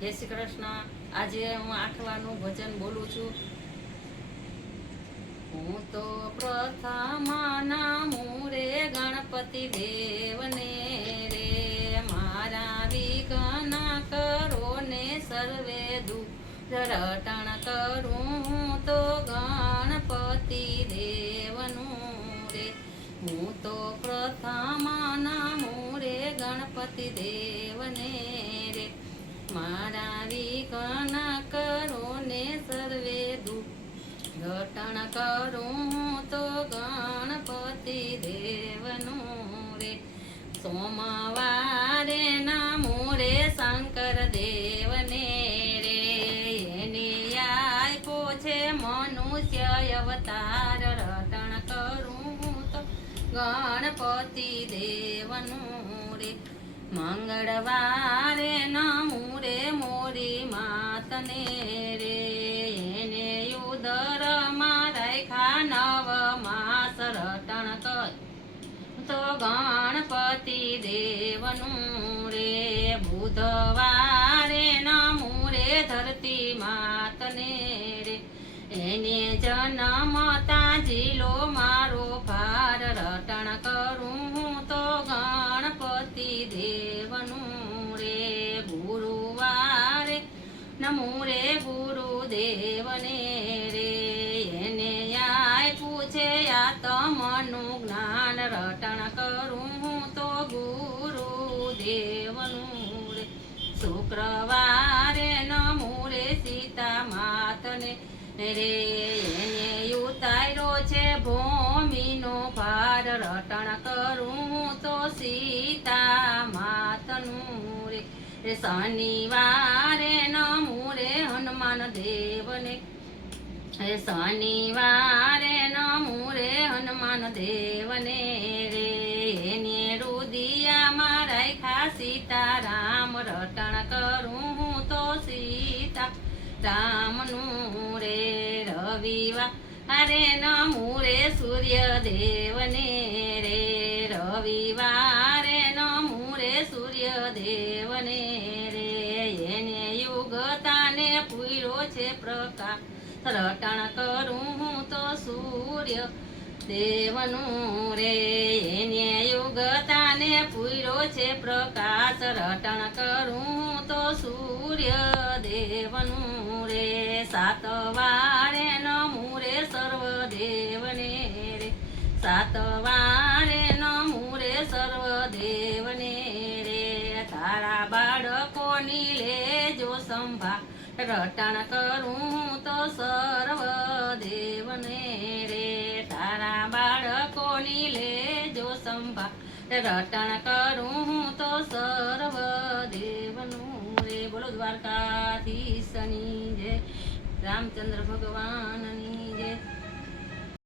જય શ્રી કૃષ્ણ. આજે હું આઠવાનું ભજન બોલું છું. હું તો પ્રથમ નામું રે ગણપતિ દેવને રે, મારા વિઘ્ન કરો ને સર્વે દુઃખ રટણ કરું હું તો ગણપતિ દેવનું રે. હું તો પ્રથમ નામું રે ગણપતિ દેવને રે, મારા વિઘ્ન કરો ને સર્વે દુઃખ રટણ કરું તો ગણપતિ દેવનું રે. સોમવારે નામું રે શંકર દેવને રે, એની આપ્યો છે મનુષ્ય અવતાર રટણ કરું તો ગણપતિ દેવનું રે. મંગળવારે નામું રે મોરી માતને રે, એને ઉદરમાં રાખ્યા 9 માસ રટણ કર તો ગણપતિ દેવનું રે. બુધવારે નામું રે ધરતી માતને રે, એને જન્મતા જીલો મારો ભાર રટણ કરું તો ગણપતિ દેવનું રે. ગુરુવારે નમું રે ગુરુદેવને રે, એને આપ્યું છે આત્મનું જ્ઞાન રટણ કરું તો ગુરુદેવનું રે. શુક્રવારે નમું રે સીતા માતને રે, એને ઉતાર્યો છે ભૂમિનો ભાર રટણ કરું તો સીતા માતનું રે. શનિવારે નમું રે હનુમાન દેવને, શનિવારે નમું રે હનુમાન દેવને રે, એને રુદિયામાં રાખ્યા સીતારામ રટણ કરું તો સીતા રામનું રે. રવિવારે નમું રે સૂર્યદેવને રે, રવિવારે નમું રે સૂર્યદેવને રે, એને યુગતાને પૂર્યો છે પ્રકાશ રટણ કરું તો સૂર્ય દેવનું રે. એને યુગતાને પૂર્યો છે પ્રકાશ રટણ કરું તો સૂર્ય દેવનું રે. સાતવારે નમું રે સર્વદેવને રે, સાતવારે નમું રે સર્વદેવને રે. તારા બાળકોની લેજો સંભાળ રટણ કરું તો સર્વદેવને રે. તારા બાળકોની લેજો સંભાળ રટણ કરું તો સર્વદેવનું રે. બોલો દ્વારકાધીશની જય, રામચંદ્ર ભગવાનની જય.